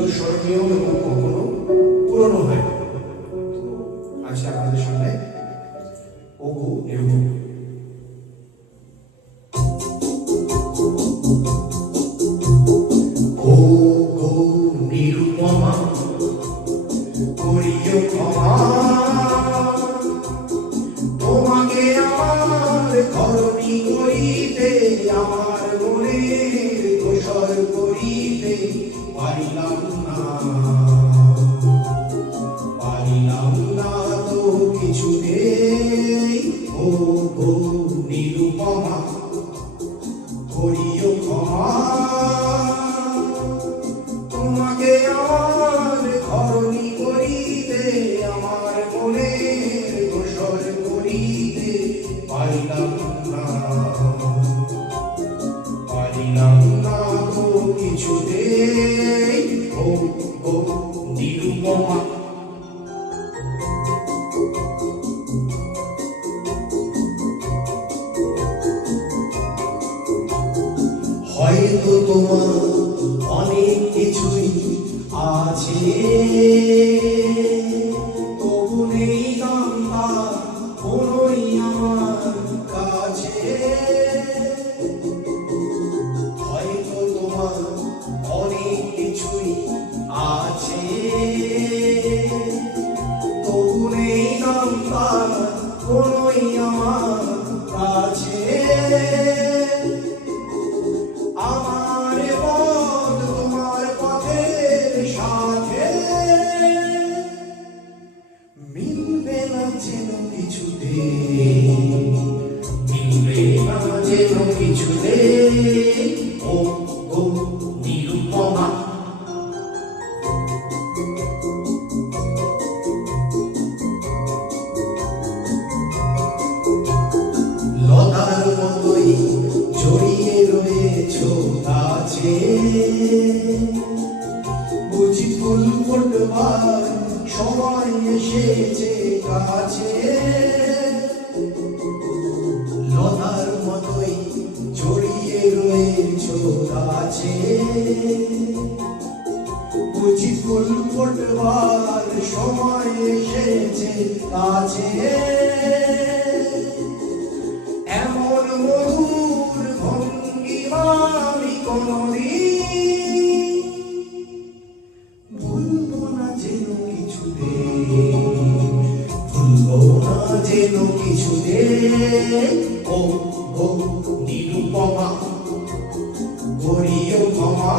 চিরস্মরণীয় এবং কখনো পুরনো হয় না। আজকে আপনাদের সামনে ওগো নিরূপমা। ওগো নিরূপমা করিও ক্ষমা, তোমাকে আমার ধরণী করিতে আমার মনের গোসর করিতে পারিলাম না তো কিছুতেই। ওগো নিরূপমা করিও ক্ষমা, তোমাকে আমার ধরণী করিতে আমার মনের গোসর করিতে পারিলাম না তো কিছুতেই। ওগো নিরূপমা হয়তো তোমার অনেক কিছুই আছে, তবু নেই দামটা কোনোই আমার কাছে। হয়তো তোমার অনেক কিছুই আছে, তবু নেই দামটা কোনোই আমার কাছে। আমার পথ তোমার পথের সাথে মিলবে না যেন কিছুতে, মিলবে না যেন কিছুতে। ওগো নিরূপমা লতার মতোই জড়িয়ে রয়েছো কাছে, বুঝি ফুল ফুটবার সময় এসেছে কাছে। লতার মতোই জড়িয়ে রয়েছো কাছে, বুঝি ফুল ফুটবার সময় এসেছে কাছে। এমন মধুর ভঙ্গিমা আমি কোনদিন ভুলবো না যেন কিছুতে, ভুলবো না যেন কিছুতে। ওগো নিরূপমা করিও ক্ষমা,